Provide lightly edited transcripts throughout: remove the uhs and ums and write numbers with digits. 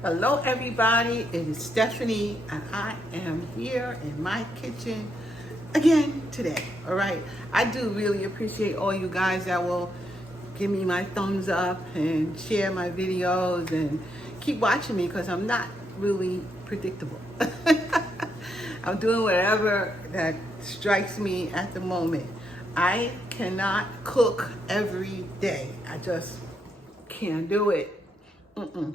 Hello everybody, it is Stephanie and I am here in my kitchen again today. All right, I do really appreciate all you guys that will give me my thumbs up and share my videos and keep watching me because I'm not really predictable. I'm doing whatever that strikes me at the moment. I cannot cook every day. I just can't do it.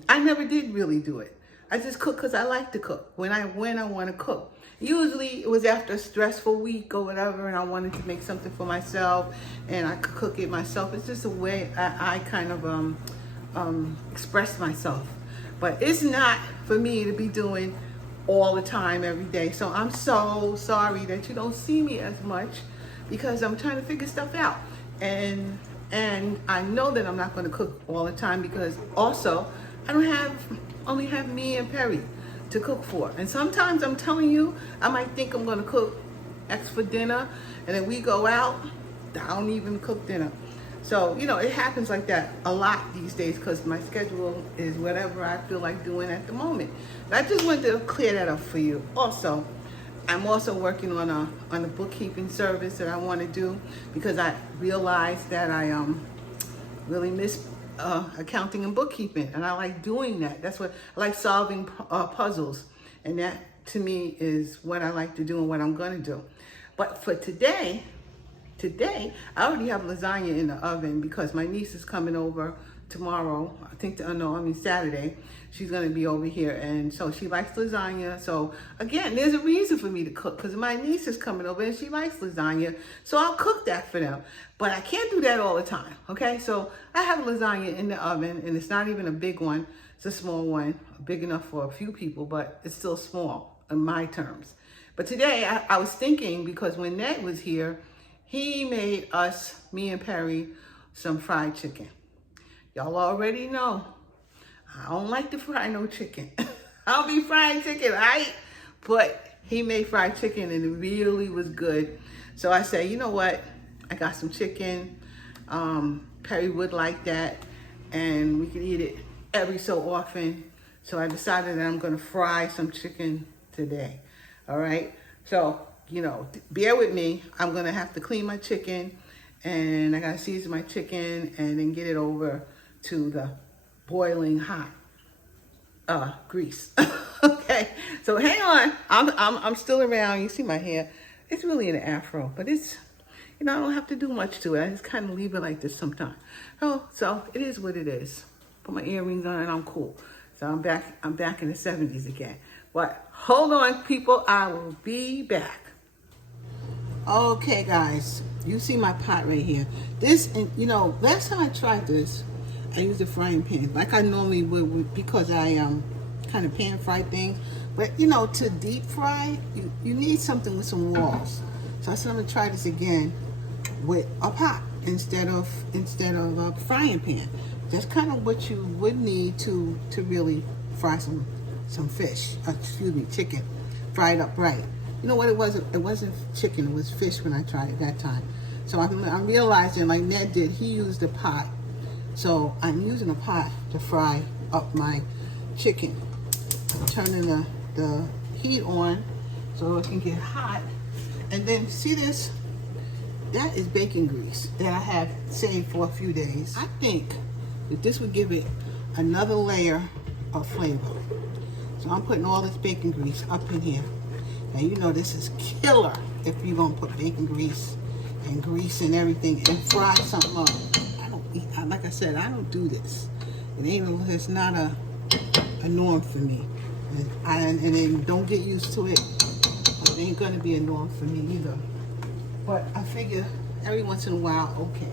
I never did really do it. I just cook because I like to cook. When I want to cook. Usually it was after a stressful week or whatever, and I wanted to make something for myself, and I could cook it myself. It's just a way I kind of express myself. But it's not for me to be doing all the time every day. So I'm so sorry that you don't see me as much because I'm trying to figure stuff out. And I know that I'm not going to cook all the time because also I only have me and Perry to cook for. And sometimes I'm telling you, I might think I'm going to cook X for dinner, and then we go out, I don't even cook dinner. So, you know, it happens like that a lot these days because my schedule is whatever I feel like doing at the moment. But I just wanted to clear that up for you. Also, I'm also working on a bookkeeping service that I want to do because I realized that I really miss accounting and bookkeeping, and I like doing that. That's what I like, solving puzzles, and that to me is what I like to do and what I'm going to do. But for today I already have lasagna in the oven because my niece is coming over tomorrow. I think Saturday. She's going to be over here, and so she likes lasagna. So again, there's a reason for me to cook because my niece is coming over and she likes lasagna. So I'll cook that for them. But I can't do that all the time, okay? So I have lasagna in the oven, and it's not even a big one. It's a small one, big enough for a few people, but it's still small in my terms. But today I was thinking, because when Ned was here, he made us, me and Perry, some fried chicken. Y'all already know I don't like to fry no chicken. I don't be frying chicken, right? But he made fried chicken and it really was good. So I said, you know what? I got some chicken. Perry would like that, and we could eat it every so often. So I decided that I'm gonna fry some chicken today. All right? So, you know, bear with me. I'm gonna have to clean my chicken, and I gotta season my chicken and then get it over to the boiling hot grease. Okay, so hang on. I'm still around. You see my hair? It's really an afro, but it's, you know, I don't have to do much to it. I just kind of leave it like this sometimes. Oh, so it is what it is. Put my earrings on and I'm cool. So I'm back in the 70s again. But hold on, people. I will be back. Okay, guys. You see my pot right here. This, and you know, last time I tried this, I used a frying pan like I normally would because I kind of pan fry things. But you know, to deep fry, you need something with some walls. So I said I'm gonna try this again with a pot instead of a frying pan. That's kind of what you would need to really fry some fish. Chicken, fried up right. You know what it was? It wasn't chicken. It was fish when I tried it that time. So I'm realizing, like Ned did, he used a pot. So I'm using a pot to fry up my chicken. I'm turning the heat on so it can get hot. And then see this? That is bacon grease that I have saved for a few days. I think that this would give it another layer of flavor. So I'm putting all this bacon grease up in here. Now you know this is killer if you're gonna put bacon grease and everything and fry something up. Like I said, I don't do this. It's not a norm for me. And then don't get used to it. It ain't gonna be a norm for me either. But I figure every once in a while, okay.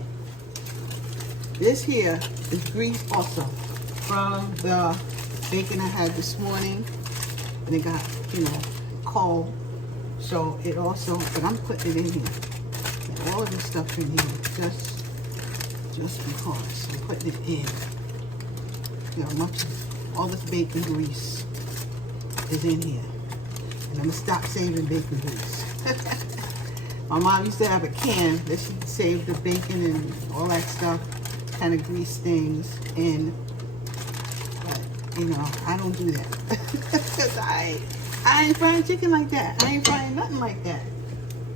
This here is grease also from the bacon I had this morning. And it got, you know, cold. So it also, but I'm putting it in here. And all of this stuff in here, just because I'm putting it in. You know, all this bacon grease is in here. And I'm gonna stop saving bacon grease. My mom used to have a can that she'd save the bacon and all that stuff, kind of grease things in. But You know, I don't do that. Because I ain't frying chicken like that. I ain't frying nothing like that.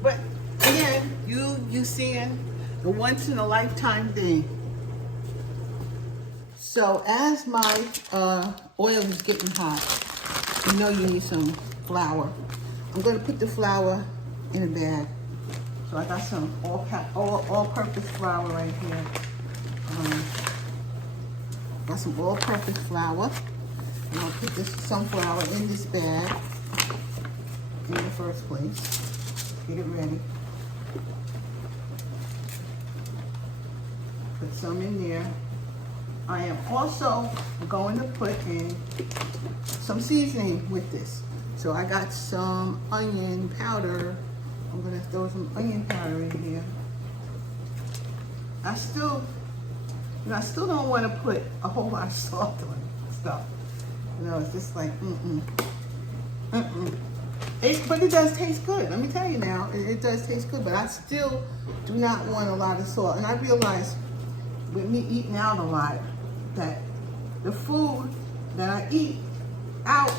But again, you seeing the once in a lifetime thing. So as my oil is getting hot, you know you need some flour. I'm gonna put the flour in a bag. So I got some all-purpose flour right here. Got some all-purpose flour. And I'll put this sunflower in this bag in the first place. Get it ready. Put some in there. I am also going to put in some seasoning with this. So I got some onion powder. I'm gonna throw some onion powder in here. I still don't want to put a whole lot of salt on stuff. You know, it's just like, but it does taste good. Let me tell you now, it does taste good, but I still do not want a lot of salt. And I realize with me eating out a lot, that the food that I eat out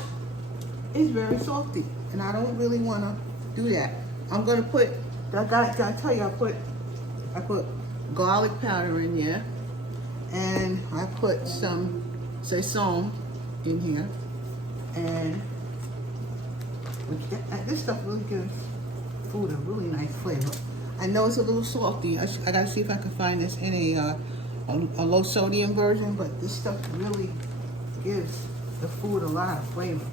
is very salty. And I don't really want to do that. I'm going to put, I tell you, I put garlic powder in there. And I put some sazon in here. And this stuff really gives food a really nice flavor. I know it's a little salty. I got to see if I can find this in a low sodium version, but this stuff really gives the food a lot of flavor.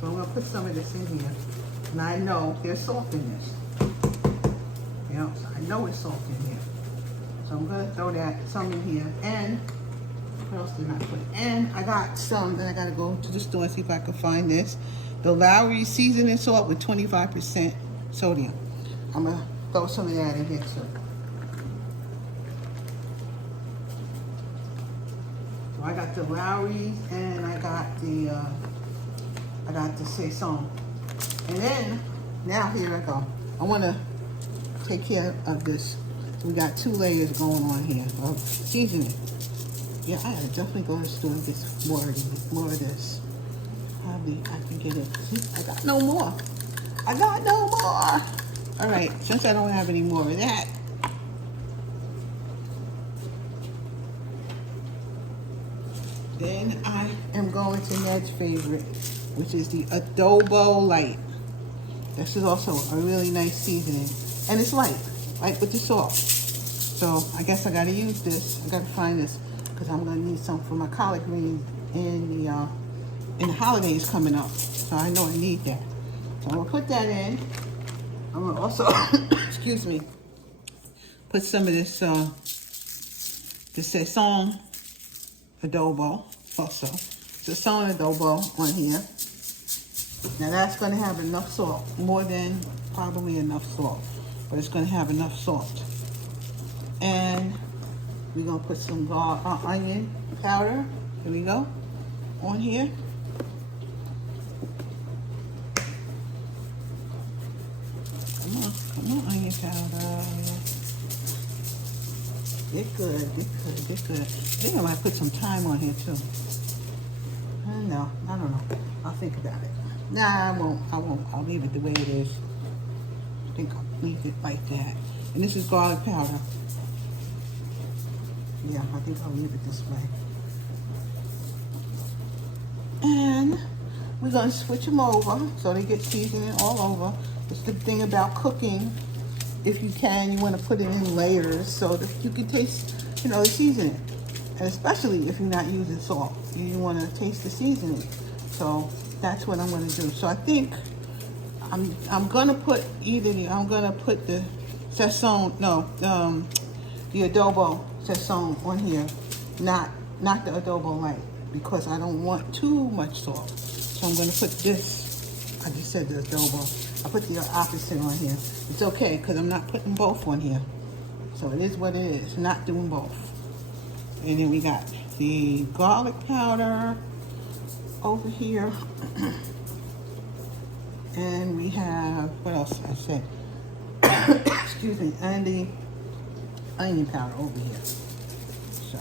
So I'm going to put some of this in here. And I know there's salt in this. You know, so I know it's salt in here. So I'm going to throw some in here. And what else did I put? And I got some, then I got to go to the store and see if I can find this. The Lowry seasoning salt with 25% sodium. I'm going to throw some of that in here too. So I got the Lowry and I got the sazon. And then, now here I go. I want to take care of this. We got 2 layers going on here of seasoning. Yeah, I gotta definitely go to the store and get more of this. Probably I can get it. See, I got no more. I got no more. All right, since I don't have any more of that, then I am going to Ned's favorite, which is the Adobo Light. This is also a really nice seasoning, and it's light with the salt. So I guess I gotta use this. I gotta find this because I'm gonna need some for my collard greens in the holidays coming up. So I know I need that. So I'm gonna put that in. I'm gonna also, excuse me, put some of this sazon adobo also. Sazon adobo on here. Now that's gonna have enough salt, more than probably enough salt, but it's gonna have enough salt. And we're gonna put some onion powder, here we go, on here. Come on, onion powder. Get good. I think I might put some thyme on here too. I don't know. I'll think about it. Nah, I won't. I'll leave it the way it is. I think I'll leave it like that. And this is garlic powder. Yeah, I think I'll leave it this way. And we're gonna switch them over so they get seasoning all over. It's the thing about cooking. If you can, you want to put it in layers so that you can taste, the seasoning. And especially if you're not using salt, you want to taste the seasoning. So that's what I'm going to do. So I think I'm going to put I'm going to put the sazon, the adobo sazon on here, not the adobo light, because I don't want too much salt. So I'm going to put this, I just said the adobo. I put the opposite on here. It's okay, because I'm not putting both on here. So it is what it is, not doing both. And then we got the garlic powder over here. And we have, what else I said? Excuse me, and the onion powder over here. So,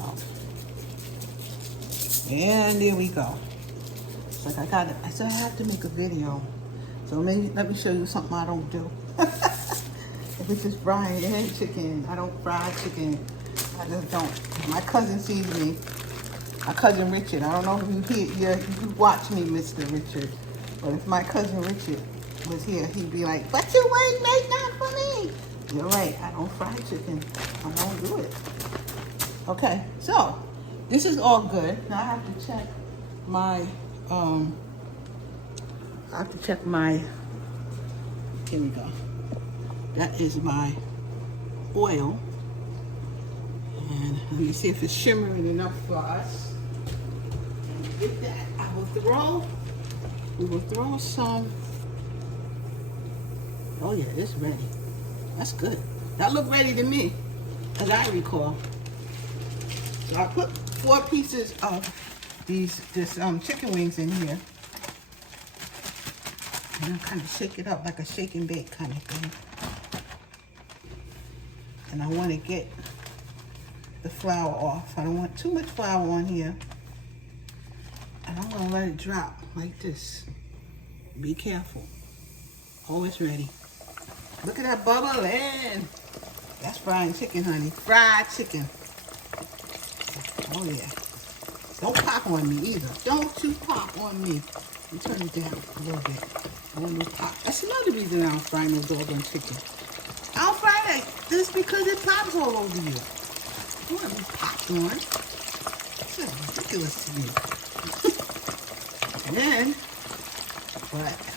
And there we go. It's like I said I have to make a video. So maybe let me show you something I don't do. If it's just frying and chicken, I don't fry chicken. I just don't. My cousin sees me. My cousin Richard. I don't know if you watch me, Mr. Richard. But if my cousin Richard was here, he'd be like, "But you ain't made that for me." You're right. I don't fry chicken. I don't do it. Okay. So this is all good. Now I have to check my. Here we go. That is my oil. And let me see if it's shimmering enough for us. And with that, we will throw some. Oh yeah, it's ready. That's good. That looked ready to me, as I recall. So I put 4 pieces of this chicken wings in here. And I'll kind of shake it up like a shake and bake kind of thing. And I want to get the flour off. I don't want too much flour on here. And I'm going to let it drop like this. Be careful. Always ready. Look at that bubbling. That's frying chicken, honey. Fried chicken. Oh, yeah. Don't pop on me either. Don't you pop on me. Let me turn it down a little bit. I want no pop. That's another reason I don't fry no doggone chicken. I don't fry like this because it pops all over you. I want to be popped on. It's ridiculous to me. And then,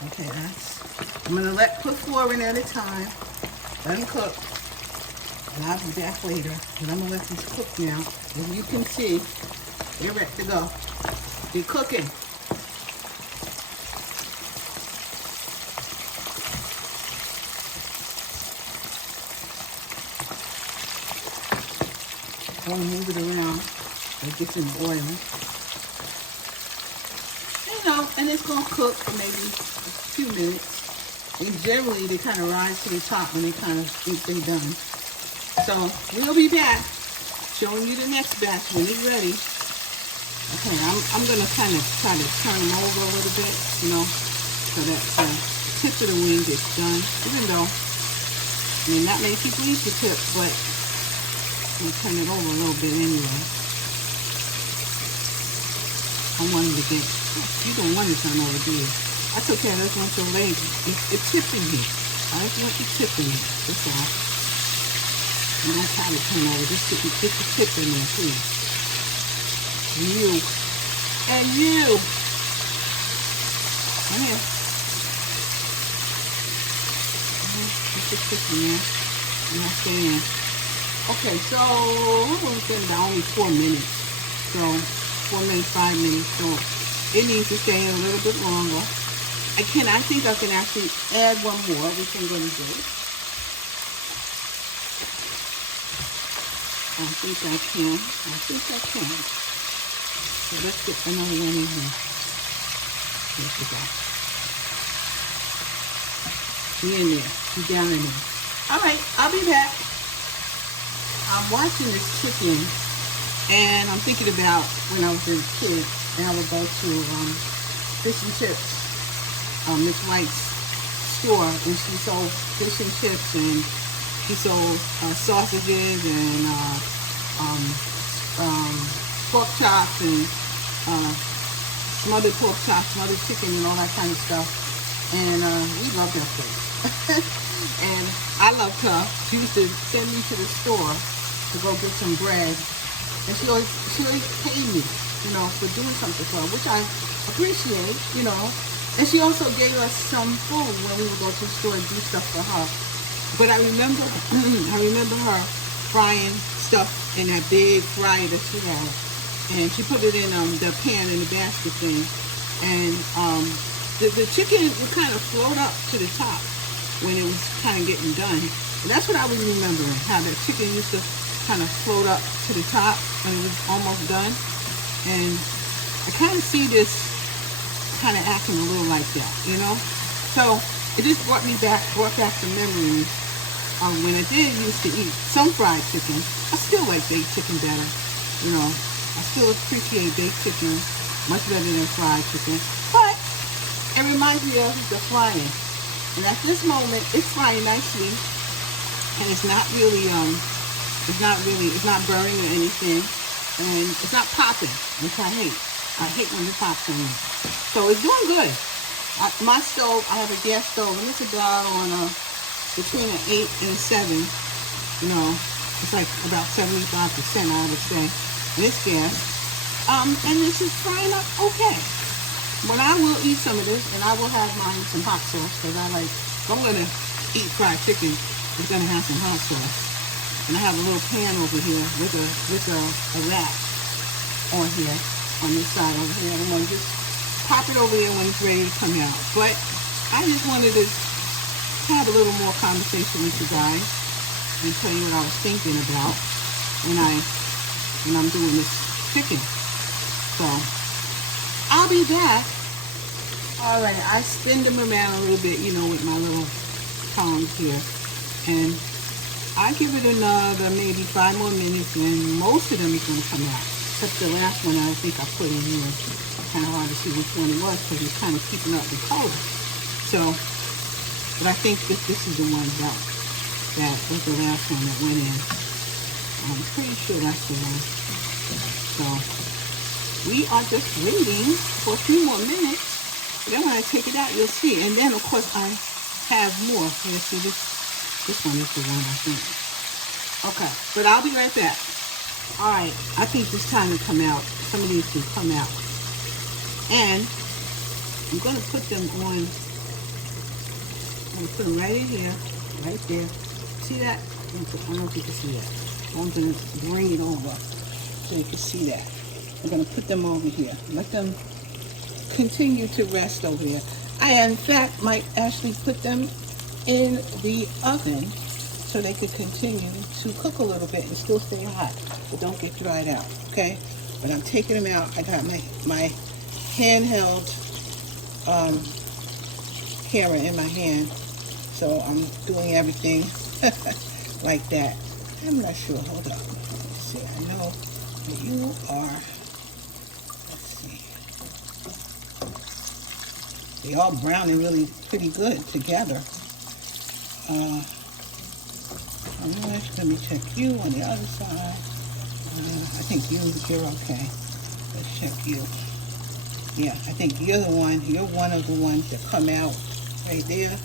okay, I'm going to put 4 in at a time. Let them cook. And I'll be back later. And I'm going to let these cook now. As you can see, they're ready to go. They're cooking. I'm going to move it around and get some oil. You know, and it's going to cook for maybe a few minutes. And generally, they kind of rise to the top when they kind of think they're done. So, we'll be back showing you the next batch when it's ready. Okay, I'm going to kind of try to turn them over a little bit, you know, so that the tip of the wing gets done. Even though, I mean, not many people eat the tip, but I'm going to turn it over a little bit anyway. I wanted to get, you don't want to turn over, do you? That's okay, I just want your legs. It's tipping me. I just want you tipping me. That's all. You don't try to turn over. Just get the tip in there, please. You. And you. Come here. Get the tip in there. And I'll stay in. Okay, so I'm going to spend about only 4 minutes. So 4 minutes, 5 minutes. So it needs to stay in a little bit longer. I think I can actually add one more, which I'm going to do. I think I can. So let's get another one in here. There we go. Be in there. Be down in there. All right, I'll be back. I'm watching this chicken, and I'm thinking about when I was a kid, and I would go to fish and chips, Miss White's store, and she sold fish and chips, and she sold sausages and pork chops and smothered pork chops, smothered chicken, and all that kind of stuff. And we loved that place. And I loved her. She used to send me to the store to go get some bread, and she always paid me, you know, for doing something for her, which I appreciate, you know. And she also gave us some food when we would go to the store and do stuff for her. But I remember her frying stuff in that big fryer that she had, and she put it in the pan in the basket thing, and the chicken would kind of float up to the top when it was kind of getting done. And that's what I was remembering, how the chicken used to kind of float up to the top when it was almost done. And I kind of see this kind of acting a little like that, you know? So it just brought back some memories of when I did used to eat some fried chicken. I still like baked chicken better, you know. I still appreciate baked chicken much better than fried chicken, but it reminds me of the frying. And at this moment, it's frying nicely, and it's not really, it's not burning or anything, and it's not popping, which I hate. I hate when it pops on me. So it's doing good. My stove, I have a gas stove, and it's about on between an 8 and a 7. You know, it's like about 75%, I would say. And it's gas. And this is frying up okay. But I will eat some of this, and I will have mine with some hot sauce, because I like, if I'm going to eat fried chicken, it's going to have some hot sauce. And I have a little pan over here with a wrap on here, on this side over here. I'm going to just pop it over there when it's ready to come out. But I just wanted to have a little more conversation with you guys and tell you what I was thinking about when I'm doing this chicken. So I'll be back. All right, I spin them around a little bit, you know, with my little tongs here, and I give it another maybe 5 more minutes, and most of them is going to come out. Except the last one I think I put in here. Kind of hard to see which one it was because it's kind of keeping up the color. So, but I think this is the one that was the last one that went in. I'm pretty sure that's the one. So we are just waiting for a few more minutes. Then when I take it out, you'll see. And then of course I have more. You see this one is the one I think. Okay, but I'll be right back. All right, I think it's time to come out. Some of these can come out. And I'm going to put them on, I'm going to put them right in here, right there. See that? I don't know if you can see that. I'm going to bring it over so you can see that. I'm going to put them over here. Let them continue to rest over there. I, in fact, might actually put them in the oven so they could continue to cook a little bit and still stay hot, but don't get dried out, okay? But I'm taking them out. I got my handheld camera in my hand, so I'm doing everything like that. I'm not sure. Hold up. Let's see. I know that you are. Let's see. They all brown and really pretty good together. Let me check you on the other side. I think you're okay. Let's check you. Yeah, I think you're the one. You're one of the ones that come out right there.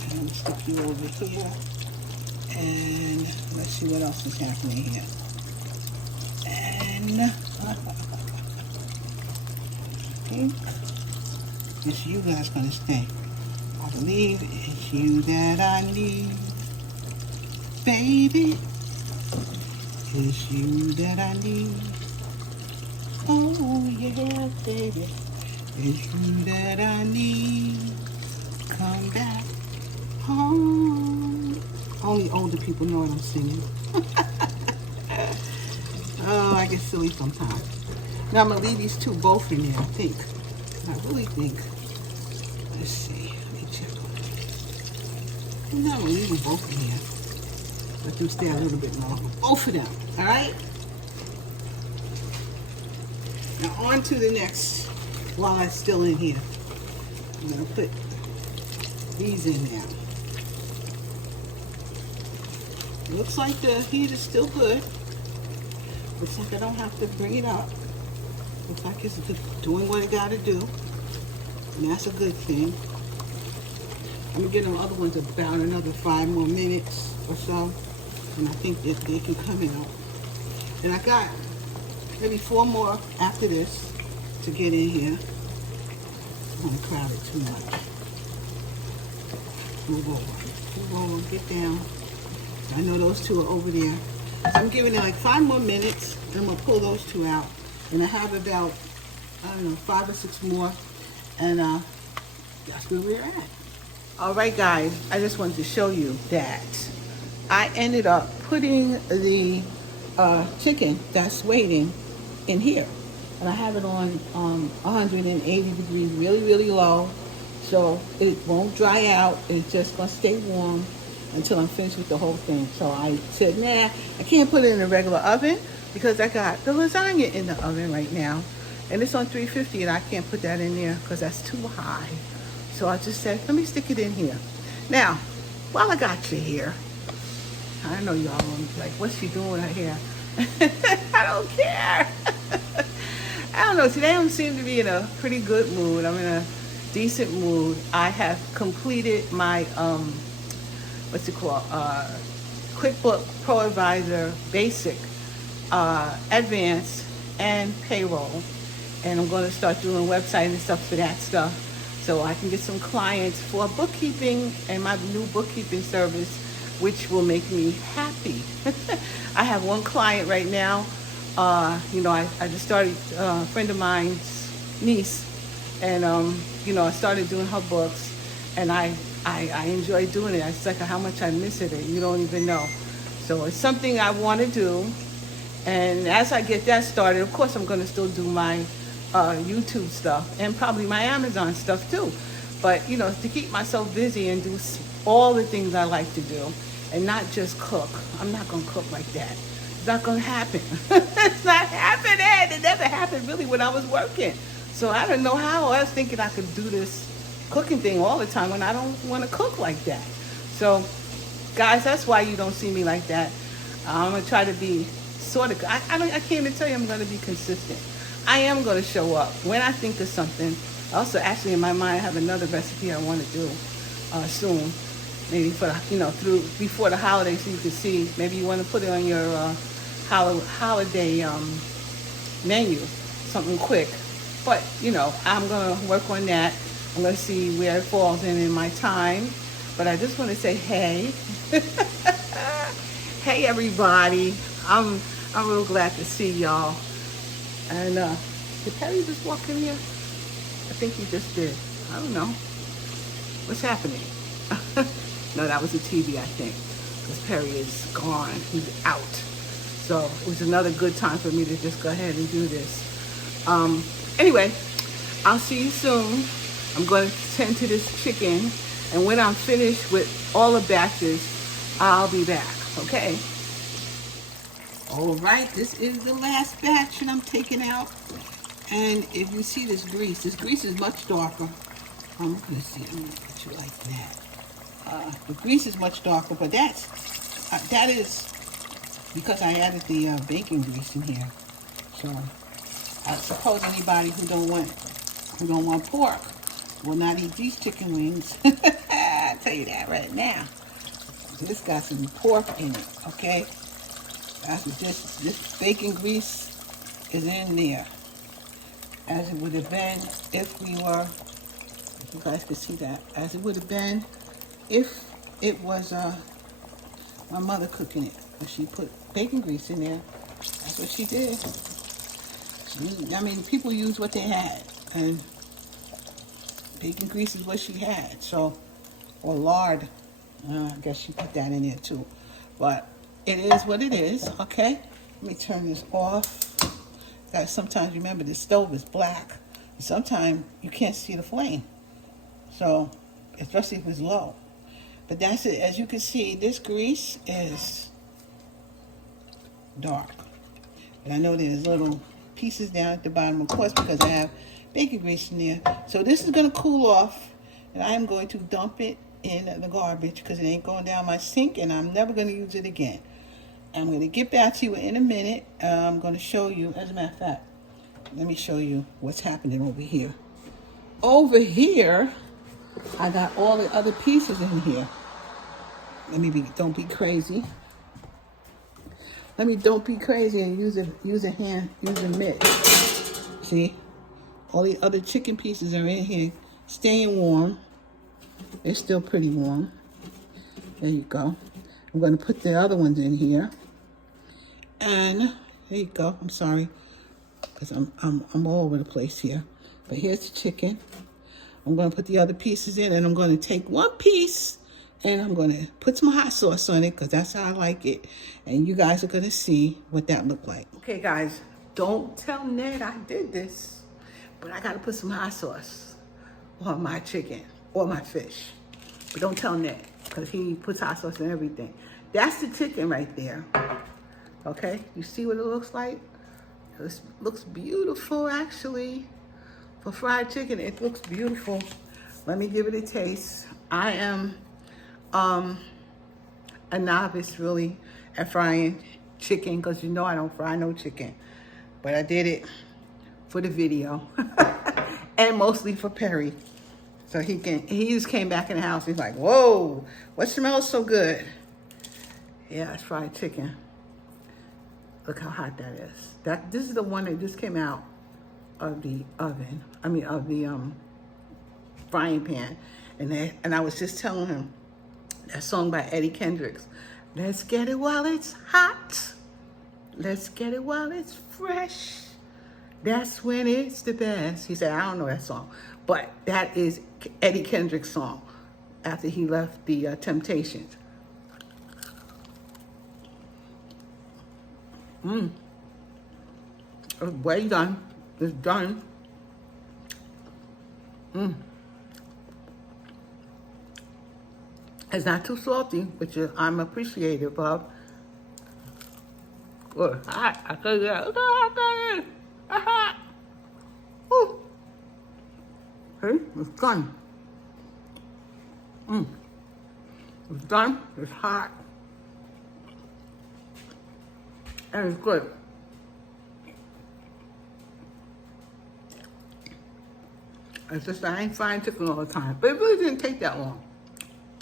I'm going to stick you over here. And let's see what else is happening here. And I think it's you that's going to stay. I believe it's you that I need. Baby, it's you that I need. Oh yeah, baby, it's you that I need. Come back home. Only older people know what I'm singing. Oh, I get silly sometimes. Now I'm gonna leave these two both in there, I think. I really think. Let's see. Let me check on it. I'm gonna leave them both in here. Let them stay a little bit longer. Both of them. All right. Now on to the next. While it's still in here, I'm gonna put these in there. Looks like the heat is still good. Looks like I don't have to bring it up. Looks like it's doing what it gotta do. And that's a good thing. I'm gonna give them other ones about another 5 more minutes or so. And I think that they can come out. And I got maybe 4 more after this to get in here. I don't want to crowd it too much. Move over, get down. I know those two are over there. So I'm giving it like 5 more minutes, and I'm gonna pull those 2 out. And I have about, I don't know, 5 or 6 more, and that's where we're at. All right, guys, I just wanted to show you that I ended up putting the chicken that's waiting in here. And I have it on 180 degrees, really, really low. So it won't dry out. It's just gonna stay warm until I'm finished with the whole thing. So I said, nah, I can't put it in a regular oven. because I got the lasagna in the oven right now. And it's on 350 and I can't put that in there because that's too high. So I just said, let me stick it in here. Now, while I got you here, I know y'all gonna be like, what's she doing out here? I don't care. I don't know, today I seem to be in a pretty good mood. I'm in a decent mood. I have completed my, what's it called? QuickBooks Pro Advisor Basic, Advanced, and Payroll. And I'm going to start doing website and stuff for that stuff, so I can get some clients for bookkeeping and my new bookkeeping service, which will make me happy. I have one client right now. I just started, a friend of mine's niece, and I started doing her books, and I enjoy doing it. It's like how much I miss it, you don't even know. So it's something I want to do, and as I get that started, of course I'm going to still do my YouTube stuff and probably my Amazon stuff too. But to keep myself busy and do all the things I like to do, and not just cook. I'm not gonna cook like that. It's not gonna happen. It's not happening. It never happened really when I was working. So I don't know how. I was thinking I could do this cooking thing all the time when I don't want to cook like that. So guys, that's why you don't see me like that. I'm gonna try to be sort of. I can't even tell you I'm gonna be consistent. I am going to show up when I think of something. Also, actually, in my mind, I have another recipe I want to do soon. Maybe for before the holidays, so you can see. Maybe you want to put it on your holiday menu, something quick. But I'm going to work on that. I'm going to see where it falls in my time. But I just want to say, hey, hey everybody. I'm real glad to see y'all. And did Perry just walk in here? I think he just did. I don't know. What's happening? No, that was the TV, I think. Because Perry is gone. He's out. So it was another good time for me to just go ahead and do this. Anyway, I'll see you soon. I'm going to tend to this chicken. And when I'm finished with all the batches, I'll be back. Okay? All right, this is the last batch that I'm taking out. And if you see this grease is much darker. I'm going to see, I'm going to put you like that. The grease is much darker, but that is because I added the bacon grease in here. So I suppose anybody who don't want pork will not eat these chicken wings. I'll tell you that right now. This got some pork in it, okay? That's this bacon grease is in there, as it would have been if we were, if you guys could see that, as it would have been if it was my mother cooking it. But she put bacon grease in there. That's what she did. People use what they had, and bacon grease is what she had. So, or lard. I guess she put that in there too. But it is what it is, okay? Let me turn this off. Guys, sometimes remember the stove is black. Sometimes you can't see the flame. So, especially if it's low. But that's it. As you can see, this grease is dark. And I know there's little pieces down at the bottom, of course, because I have bacon grease in there. So this is going to cool off, and I am going to dump it in the garbage because it ain't going down my sink, and I'm never going to use it again. I'm going to get back to you in a minute. I'm going to show you, as a matter of fact, let me show you what's happening over here. Over here, I got all the other pieces in here. Don't be crazy. Don't be crazy and use a mitt. See? All the other chicken pieces are in here, staying warm. They're still pretty warm. There you go. I'm going to put the other ones in here. And there you go. I'm sorry, because I'm all over the place here. But here's the chicken. I'm going to put the other pieces in, and I'm going to take one piece, and I'm going to put some hot sauce on it, because that's how I like it. And you guys are going to see what that looked like. Okay, guys, don't tell Ned I did this, but I got to put some hot sauce on my chicken or my fish. But don't tell Ned, because he puts hot sauce in everything. That's the chicken right there. Okay, you see what it looks like? It looks beautiful, actually. For fried chicken, it looks beautiful. Let me give it a taste. I am a novice, really, at frying chicken, because you know I don't fry no chicken. But I did it for the video. And mostly for Perry. So he just came back in the house. He's like, whoa, what smells so good? Yeah, it's fried chicken. Look how hot that is. This is the one that just came out of the oven. I mean, of the frying pan. And I was just telling him that song by Eddie Kendricks. Let's get it while it's hot. Let's get it while it's fresh. That's when it's the best. He said, I don't know that song. But that is Eddie Kendrick's song after he left the Temptations. It's way done. It's done. It's not too salty, which I'm appreciative of. Oh, hot. I tell you that. Look how hot that is. It's hot. Ooh. See? It's done. It's done. It's hot. And it's good. It's just I ain't frying chicken all the time. But it really didn't take that long.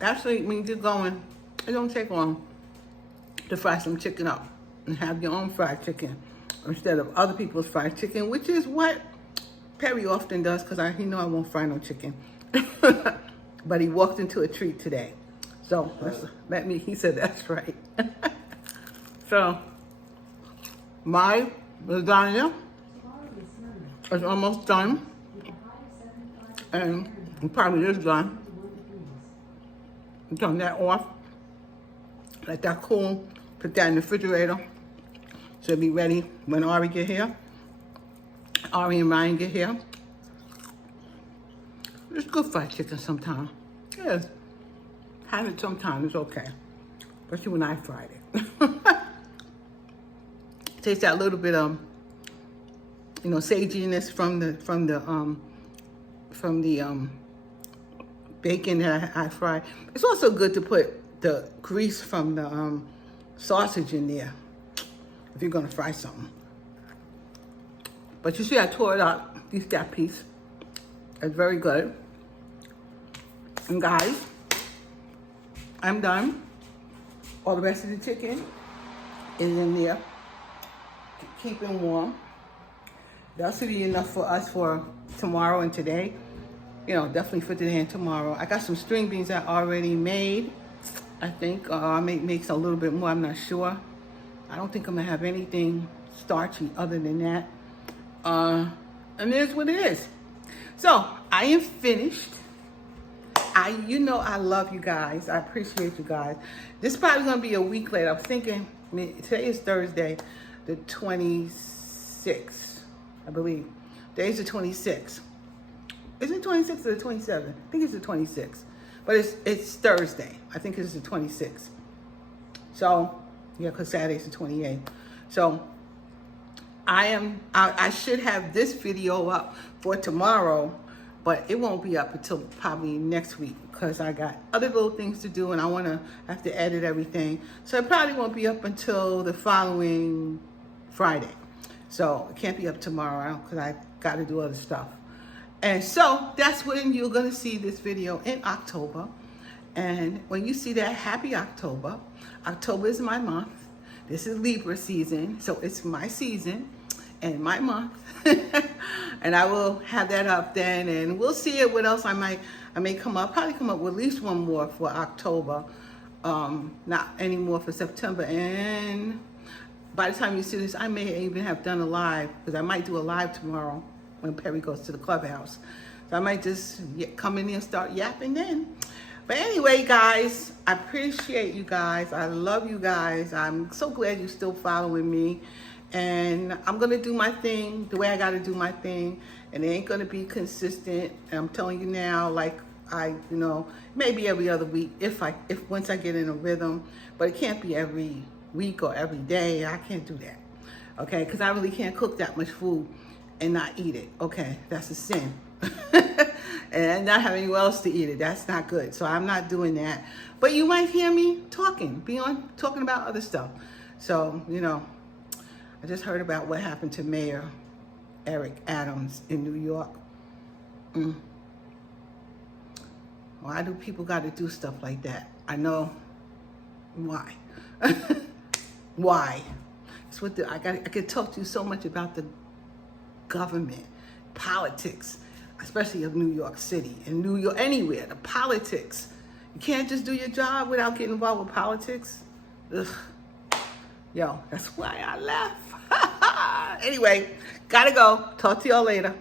Actually, when you're going, it don't take long to fry some chicken up and have your own fried chicken instead of other people's fried chicken, which is what Perry often does, because he know I won't fry no chicken. But he walked into a treat today. So he said that's right. So my lasagna is almost done. And it probably is done. Turn that off. Let that cool. Put that in the refrigerator. So it'll be ready when Ari get here. Ari and Ryan get here. It's good fried chicken sometimes. Yes. Have it sometimes, it's okay. Especially when I fried it. Taste that little bit of, saginess from the bacon that I fried. It's also good to put the grease from the sausage in there if you're gonna fry something. But you see I tore it up, that piece. It's very good. And guys, I'm done. All the rest of the chicken is in there to keep it warm. That should be enough for us for tomorrow and today. Definitely for today and tomorrow. I got some string beans I already made. I think I may make a little bit more, I'm not sure. I don't think I'm gonna have anything starchy other than that. And there's what it is. So I am finished. I love you guys. I appreciate you guys. This is probably gonna be a week later. I was thinking, today is Thursday, the 26th, I believe. Today's the 26th. Is it 26th or the 27th? I think it's the 26th. But it's Thursday. I think it's the 26th. So, yeah, because Saturday's the 28th. So, I should have this video up for tomorrow, but it won't be up until probably next week because I got other little things to do and I have to edit everything. So it probably won't be up until the following Friday. So it can't be up tomorrow because I got to do other stuff. And so that's when you're going to see this video in October. And when you see that, happy October. October is my month. This is Libra season. So it's my season and my month. And I will have that up then. And we'll see what else I may come up. Probably come up with at least one more for October. Not any more for September. And by the time you see this, I may even have done a live. Because I might do a live tomorrow when Perry goes to the clubhouse. So I might just come in here and start yapping then. But anyway, guys, I appreciate you guys. I love you guys. I'm so glad you're still following me. And I'm going to do my thing the way I got to do my thing. And it ain't going to be consistent. And I'm telling you now, like maybe every other week if once I get in a rhythm. But it can't be every week or every day. I can't do that, okay? Because I really can't cook that much food and not eat it, okay? That's a sin. And not have anyone else to eat it. That's not good. So I'm not doing that. But you might hear me talking about other stuff. So, you know, I just heard about what happened to Mayor Eric Adams in New York. Why do people got to do stuff like that? I know why. Why? It's what I could talk to you so much about the government, politics, especially of New York City and New York, anywhere, the politics. You can't just do your job without getting involved with politics. Ugh. Yo, that's why I left. Anyway, gotta go. Talk to y'all later.